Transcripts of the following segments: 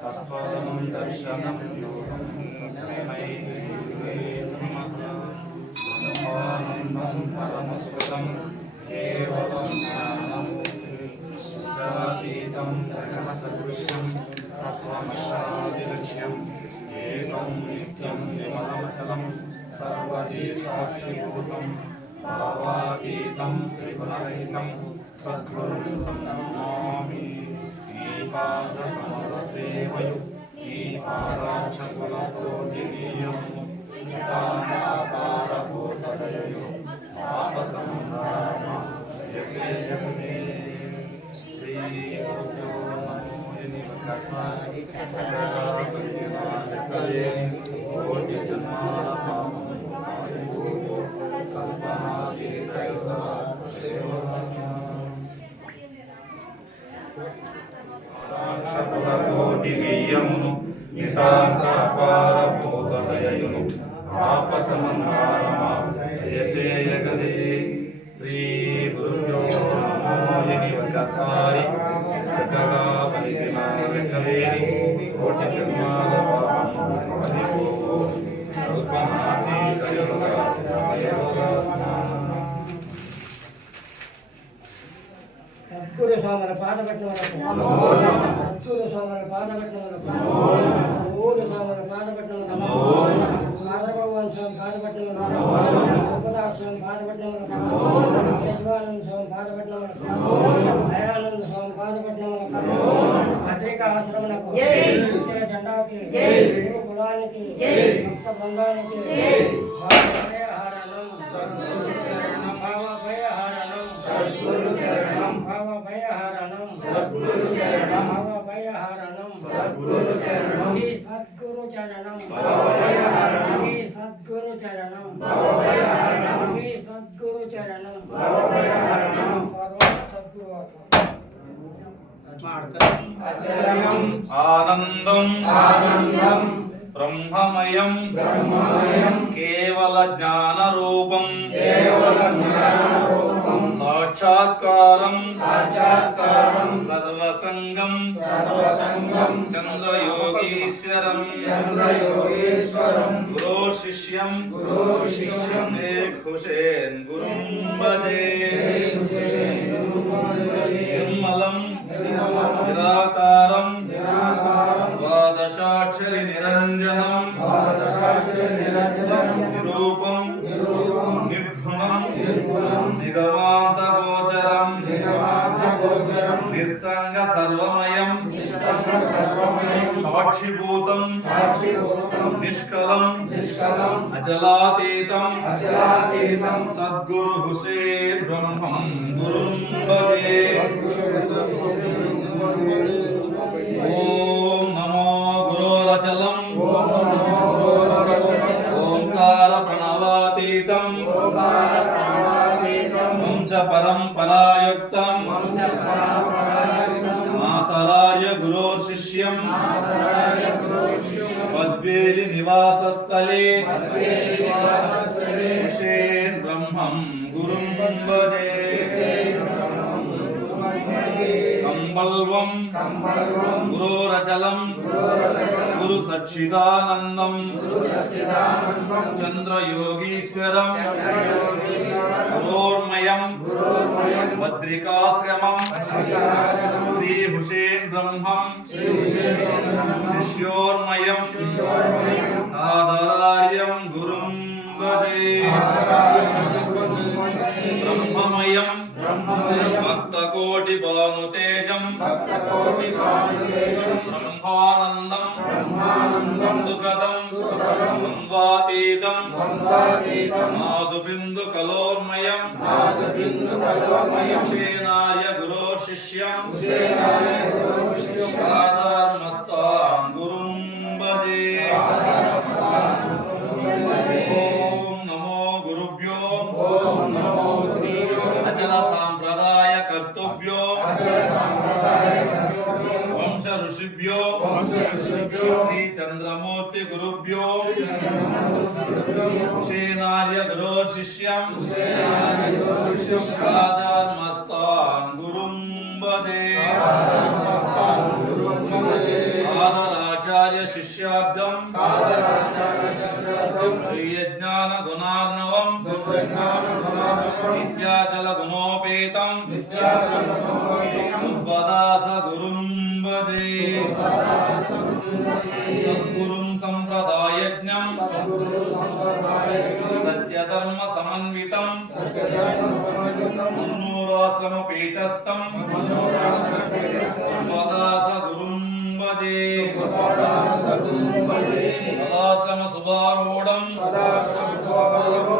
తత్పదం దర్శనం తస్మై శ్రీగురువే నమః. బ్రహ్మానందం పరమసుఖం కేవలం జ్ఞానమూర్తిశాతీతం జగన సదృశ్యం తత్వమశాదిలక్ష్యం ఏకం నిత్యం నిమలమచలం సర్వదే సాక్షిభూతం భావాతీతం త్రిగుణరహితం సద్గురుం నమామి. सद्गुरुं नमामि श्रीपादकमलसेवयु श्रीपादाक्षकुलकोटिनीयं పాపసమంహారమా దయచేయగలే శ్రీ గురుభ్యో నమోయని ఒకసారి చక్కగా పలికిన లెక్కలేని కోటి జన్మాల పాపం మాధవభవన్ స్వామి పాదపట్నములకు సుపదాస్ స్వామి పాదపట్నములకు కేశవానంద స్వామి పాదపట్నములకు దయానంద స్వామి ఆశ్రమణకు ఇచ్చిన జెండాకి కులానికి భక్త బృందానికి ఆనందం. ఆనందం. బ్రహ్మమయం. బ్రహ్మమయం. కేవల జ్ఞాన రూపం కేవల జ్ఞానరూపం. సాక్షాత్కారం. సాక్షాత్కారం. సర్వసంగం. సర్వసంగం. చంద్రయోగీశ్వరం. చంద్రయోగేశ్వరం. గురో శిష్యం గురో శిష్యం శేఖ్ హుసేన్ గురుం భజే. నిర్మలం నిరాకారం ద్వాదశాక్షరి నిరంజనం నిరూపం నిర్గుణం నిగమాంత గోచరం నిస్సంగ సర్వమయం సాక్షిభూతం నిష్కలం అచలాతీతం సద్గురు హుసేన్ బ్రహ్మం గురుం భజే ఓం నమో గురోరచలం ఓంకార ప్రణవాతీతం వంశ పరంపరాయుక్తం మాసరార్య గురో శిష్యం పద్వేలి నివాసస్థలే హుసేన్ బ్రహ్మం గురుం భజే కంబల్వం గురోరచలం గురు సచ్చిదానందం. చంద్రయోగీశ్వరం. గురోర్మయం. భద్రికాశ్రమం. శ్రీ హుషేన్ బ్రహ్మం శిష్యోర్మయం. ఆదరార్యం గురుం భజే బ్రహ్మమయం. భక్తకోటి భానుతేజం. బ్రహ్మానందం సుఖదం ద్వంద్వాతీతం మాధు బిందు కలోర్మయం క్షేనార్య గురో శిష్యం ఆధార్మస్తాం గురుం భజే ఓం నమో గురుభ్యో అచల సాంప్రదాయ కర్తవ్యో ఆచార్య సాంప్రదాయ సర్వజ్ఞో వంశ ఋషిభ్యో వంశ ఋషిభ్యో శ్రీ చంద్రమూర్తి గురుభ్యో క్షేనార్య గురో శిష్యం రాజాన్మస్తాన్ గురుం భజే ఆదరాచార్య శిష్యార్థం ప్రియజ్ఞాన గుణార్ణవం విద్యాచల గుణోపేతం సమన్వితం సత్యధర్మ సమన్వితం మున్నూరాశ్రమ పీఠస్థం సుబ్బదాస గురుం భజే సదాశ్రమ శుభారూఢం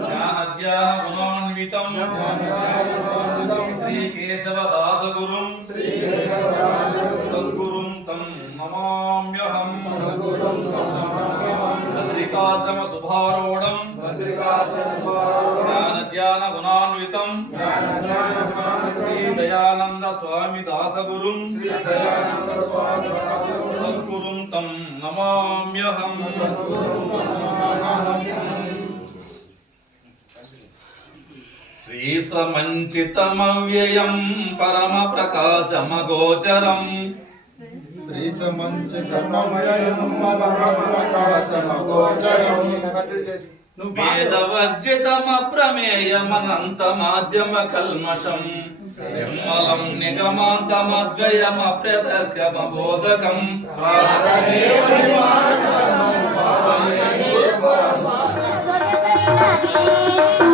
జ్ఞానధ్యాన గుణాన్వితం శ్రీ కేశవదాస గురుం సద్గురుం తం నమామ్యహం బద్రికాశ్రమ శుభారూఢం స్వామి దాస గురుం సద్గురుం తం నమామ్యహం. శ్రీ సమంచితమవ్యయం పరమ ప్రకాశమగోచరం వేదవర్జితమప్రమేయమనంత మాధ్యమ కల్మషం నిర్మలం నిగమాంతమద్వయమప్రదర్శమబోధకం Hare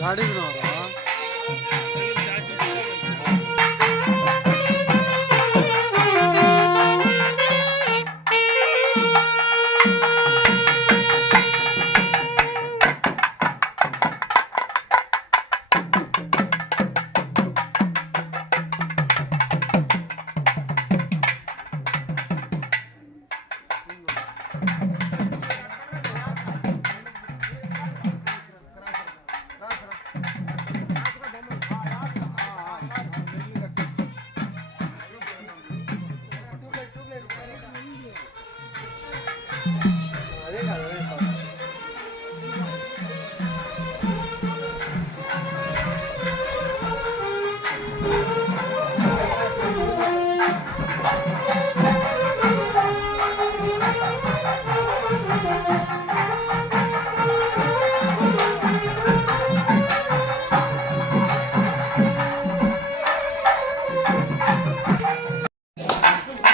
गाड़ी बनाओ रहा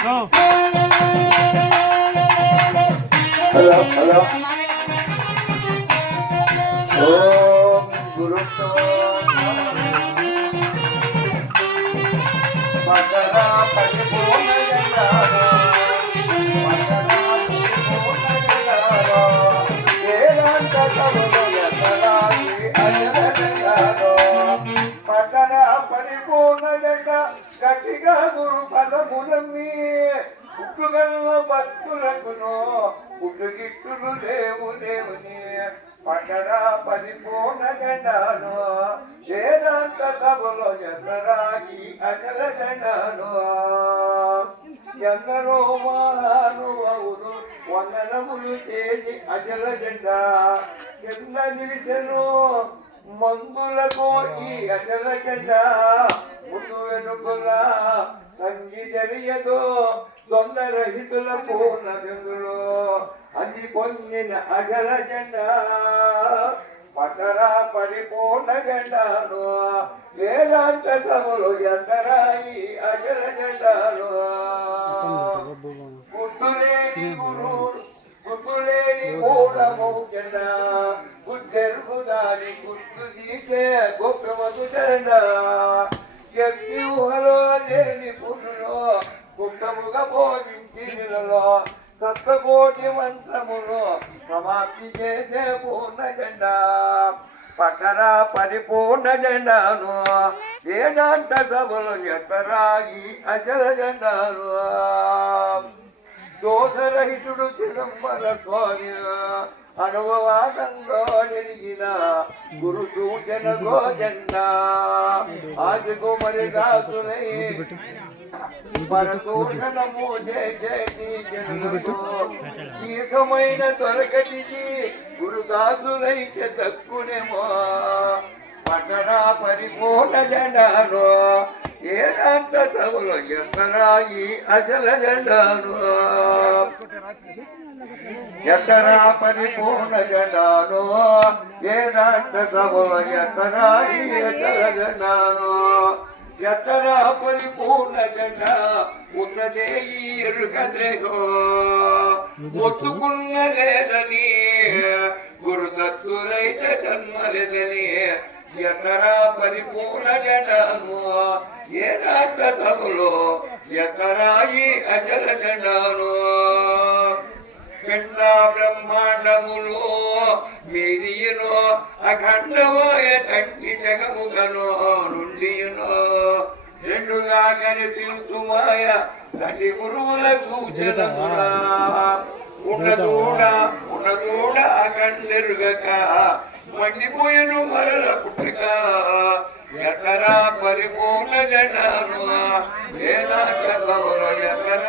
Hello, hello. Om Guru Padara Padipurna Jaya. పరిపూర్ణ గట్టిగా గురు పదములమ్మి ఉక్కుగల్ల భక్తులకును ఉక్కుగిట్టులు లేవు లేవుని పట్టరా పరిపూర్ణ జెండాను వేదాంత సభలో ఎన్నరాగి అచల జెండాను. ఎందరో మహానుభవులు వందనములు చేసి అజల జెండా. కింద నిలిచను మందులకు ఈ అజల జెండా. ముందు వెనుకల సంగి తెలియదు దొందరహితుల పూర్ణ గంగులో అది పొందిన అజల జెండా పట్టరా పరిపూర్ణ జెండాను వేదాంత సములు ఎందరాయి అజల జెండాను గుర్తులేని గురు గుర్తులేని మూలము జెండ గుద్దెరుగుదాని గుర్తు తీసే గోప్రమకు జెండా. ఎత్తి ఊహలో లేని పురులో గుప్తముగా బోధించి నిలలో సప్తకోటి మంత్రములు సమాప్తి చేసే పూర్ణ జెండా. పట్టరా పరిపూర్ణ జెండాను వేదాంత సభలు ఎక్కరాయి అచల జెండాను. దోషరహితుడు చిదంబర స్వామి అనుభవానంలో నిలిగిన గురు సూచన గోజెండ ఆదిగు మరి దాసులై పరదోషణము జయ జయ జనులకు దీర్ఘమైన తొలగటికి గురుదాసులైతే తక్కునేమో పట్టణ పరిపూర్ణ జెండాను ఏడాంత సభలో ఎత్తరాయి అచల జెండాను ఎక్కరా పరిపూర్ణ జెండాను. ఏడాంత సభలో ఎత్తరాయి అచల జెండాను ఎక్కరా పరిపూర్ణ జెండా ఉన్నదే ఈ ఎరుగదేగో ఒత్తుకున్నదేదని గురుదత్తులైతే జన్మలేదని. ఎకరా పరిపూర్ణ జడాను ఏ రాష్ట్రములో ఎకరాయి అజల జడాను పిండ బ్రహ్మాండములు మీరియును అఖండమాయ కంటి జగముగను నుండియును. రెండుగా కనిపించుమాయ నటి గురువుల సూచనమురా ఉన్నదూడ ఉన్నదూడ కండెరుగక మండిపోయను మరల పుట్టుక. ఎకరా పరిపూర్ణ జనాను ఎకరా.